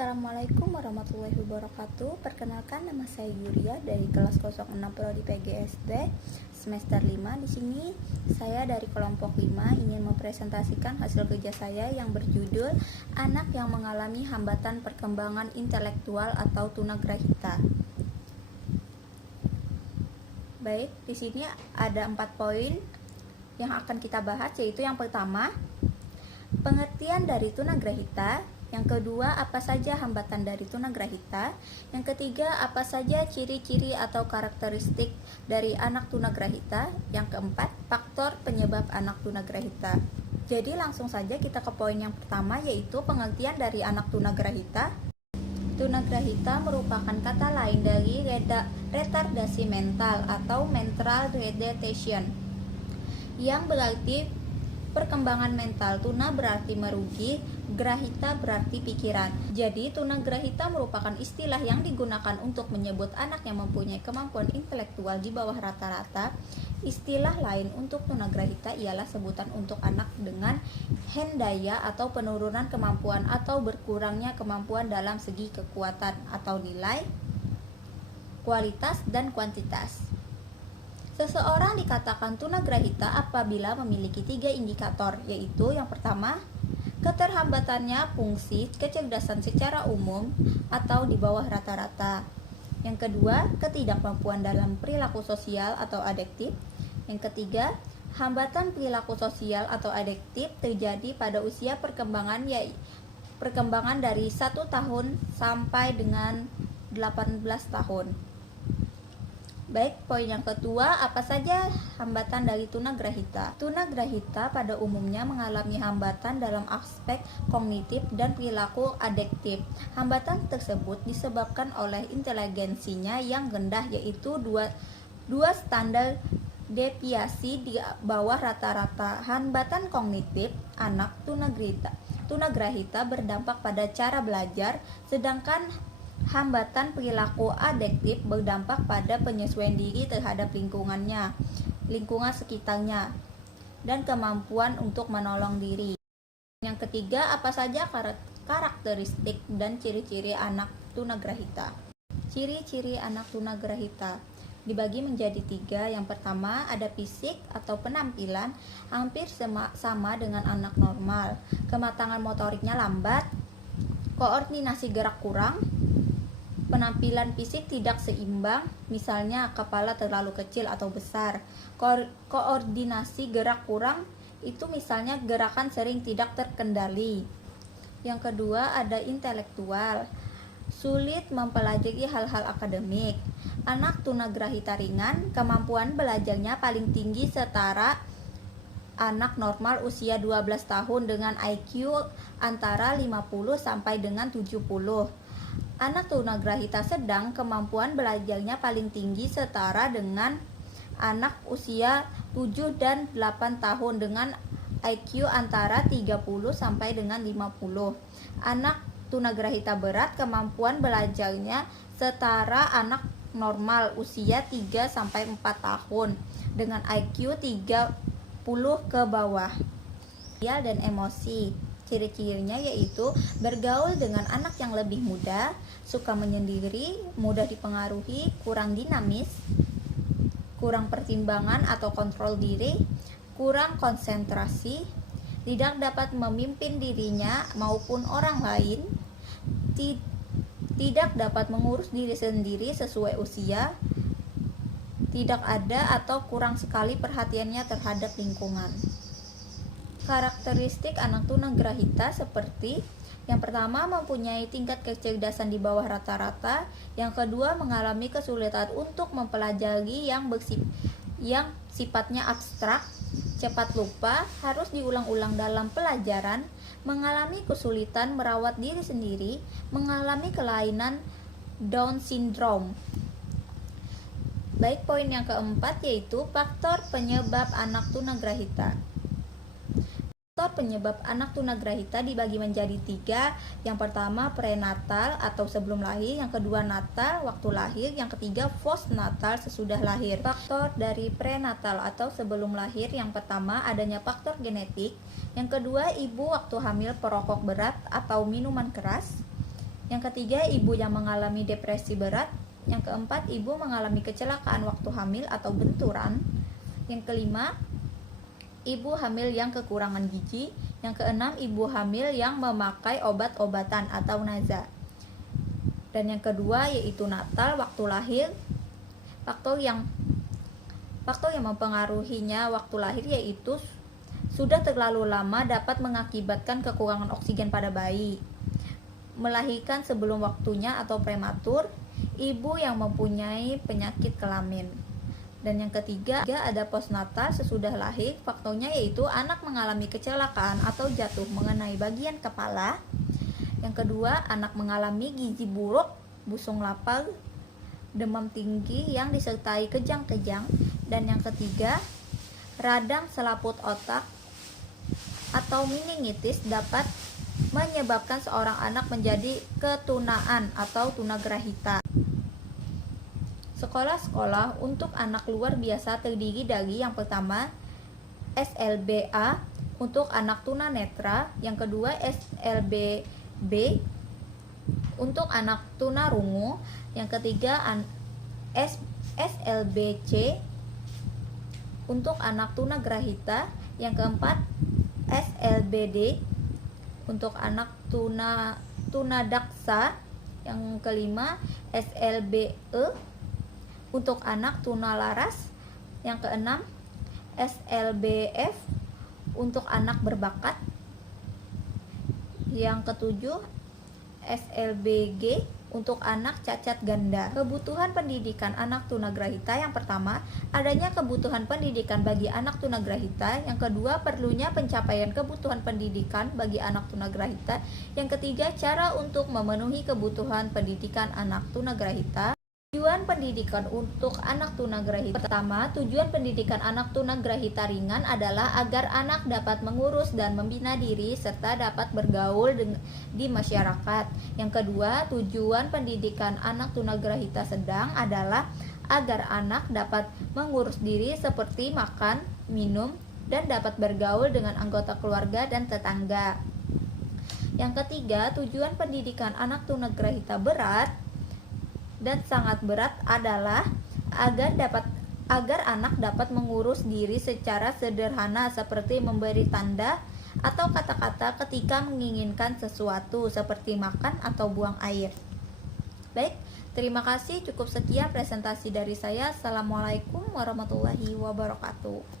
Assalamualaikum warahmatullahi wabarakatuh. Perkenalkan, nama saya Yuria dari kelas 06 Prodi PGSD semester 5. Di sini saya dari kelompok 5 ingin mempresentasikan hasil kerja saya yang berjudul Anak yang mengalami hambatan perkembangan intelektual atau tunagrahita. Baik, di sini ada 4 poin yang akan kita bahas, yaitu yang pertama, pengertian dari tunagrahita. Yang kedua, apa saja hambatan dari tunagrahita. Yang ketiga, apa saja ciri-ciri atau karakteristik dari anak tunagrahita. Yang keempat, faktor penyebab anak tunagrahita. Jadi langsung saja kita ke poin yang pertama, yaitu pengertian dari anak tunagrahita. Tunagrahita merupakan kata lain dari retardasi mental atau mental retardation, yang berarti perkembangan mental. Tuna berarti merugi, grahita berarti pikiran. Jadi tunagrahita merupakan istilah yang digunakan untuk menyebut anak yang mempunyai kemampuan intelektual di bawah rata-rata. Istilah lain untuk tunagrahita ialah sebutan untuk anak dengan hendaya atau penurunan kemampuan atau berkurangnya kemampuan dalam segi kekuatan atau nilai, kualitas, dan kuantitas. Seseorang dikatakan tunagrahita apabila memiliki 3 indikator, yaitu yang pertama, keterhambatannya fungsi kecerdasan secara umum atau di bawah rata-rata. Yang kedua, ketidakmampuan dalam perilaku sosial atau adektif. Yang ketiga, hambatan perilaku sosial atau adektif terjadi pada usia perkembangan, yaitu perkembangan dari 1 tahun sampai dengan 18 tahun. Baik, poin yang kedua, apa saja hambatan dari tunagrahita? Tunagrahita pada umumnya mengalami hambatan dalam aspek kognitif dan perilaku adektif. Hambatan tersebut disebabkan oleh inteligensinya yang rendah, yaitu dua standar deviasi di bawah rata-rata. Hambatan kognitif anak tunagrahita berdampak pada cara belajar, sedangkan hambatan perilaku adektif berdampak pada penyesuaian diri terhadap lingkungan sekitarnya, dan kemampuan untuk menolong diri. Yang ketiga, apa saja karakteristik dan ciri-ciri anak tunagrahita? Ciri-ciri anak tunagrahita dibagi menjadi 3. Yang pertama, ada fisik atau penampilan hampir sama dengan anak normal. Kematangan motoriknya lambat, koordinasi gerak kurang, penampilan fisik tidak seimbang, misalnya kepala terlalu kecil atau besar. Koordinasi gerak kurang itu misalnya gerakan sering tidak terkendali. Yang kedua, ada intelektual, sulit mempelajari hal-hal akademik. Anak tunagrahita ringan, kemampuan belajarnya paling tinggi setara anak normal usia 12 tahun dengan IQ antara 50 sampai dengan 70. Anak tunagrahita sedang, kemampuan belajarnya paling tinggi setara dengan anak usia 7 dan 8 tahun dengan IQ antara 30 sampai dengan 50. Anak tunagrahita berat, kemampuan belajarnya setara anak normal usia 3 sampai 4 tahun dengan IQ 30 ke bawah. Sosial dan emosi. Ciri-cirinya yaitu bergaul dengan anak yang lebih muda, suka menyendiri, mudah dipengaruhi, kurang dinamis, kurang pertimbangan atau kontrol diri, kurang konsentrasi, tidak dapat memimpin dirinya maupun orang lain, tidak dapat mengurus diri sendiri sesuai usia, tidak ada atau kurang sekali perhatiannya terhadap lingkungan. Karakteristik anak tunagrahita seperti yang pertama, mempunyai tingkat kecerdasan di bawah rata-rata. Yang kedua, mengalami kesulitan untuk mempelajari yang sifatnya abstrak, cepat lupa, harus diulang-ulang dalam pelajaran, mengalami kesulitan merawat diri sendiri, mengalami kelainan Down syndrome. Baik, poin yang keempat yaitu faktor penyebab anak tunagrahita. Faktor penyebab anak tunagrahita dibagi menjadi 3. Yang pertama, prenatal atau sebelum lahir. Yang kedua, natal, waktu lahir. Yang ketiga, postnatal, sesudah lahir. Faktor dari prenatal atau sebelum lahir, yang pertama, adanya faktor genetik. Yang kedua, ibu waktu hamil perokok berat atau minuman keras. Yang ketiga, ibu yang mengalami depresi berat. Yang keempat, ibu mengalami kecelakaan waktu hamil atau benturan. Yang kelima, ibu hamil yang kekurangan gizi. Yang keenam, ibu hamil yang memakai obat-obatan atau naza. Dan yang kedua yaitu natal waktu lahir. Faktor yang mempengaruhinya waktu lahir yaitu sudah terlalu lama dapat mengakibatkan kekurangan oksigen pada bayi, melahirkan sebelum waktunya atau prematur, ibu yang mempunyai penyakit kelamin. Dan yang ketiga ada postnatal sesudah lahir. Faktornya yaitu anak mengalami kecelakaan atau jatuh mengenai bagian kepala. Yang kedua, anak mengalami gizi buruk, busung lapar, demam tinggi yang disertai kejang-kejang. Dan yang ketiga, radang selaput otak atau meningitis dapat menyebabkan seorang anak menjadi ketunaan atau tunagrahita. Sekolah-sekolah untuk anak luar biasa terdiri dari yang pertama SLBA untuk anak tunanetra, yang kedua SLBB untuk anak tunarungu, yang ketiga SLBC untuk anak tunagrahita, yang keempat SLBD untuk anak tunadaksa, yang kelima SLBE untuk anak tunalaras, yang keenam SLBF untuk anak berbakat, yang ketujuh SLBG untuk anak cacat ganda. Kebutuhan pendidikan anak tunagrahita. Yang pertama, adanya kebutuhan pendidikan bagi anak tunagrahita. Yang kedua, perlunya pencapaian kebutuhan pendidikan bagi anak tunagrahita. Yang ketiga, cara untuk memenuhi kebutuhan pendidikan anak tunagrahita. Tujuan pendidikan untuk anak tunagrahita. Pertama, tujuan pendidikan anak tunagrahita ringan adalah agar anak dapat mengurus dan membina diri serta dapat bergaul di masyarakat. Yang kedua, tujuan pendidikan anak tunagrahita sedang adalah agar anak dapat mengurus diri seperti makan, minum, dan dapat bergaul dengan anggota keluarga dan tetangga. Yang ketiga, tujuan pendidikan anak tunagrahita berat dan sangat berat adalah agar anak dapat mengurus diri secara sederhana seperti memberi tanda atau kata-kata ketika menginginkan sesuatu seperti makan atau buang air. Baik, terima kasih, cukup sekian presentasi dari saya. Assalamualaikum warahmatullahi wabarakatuh.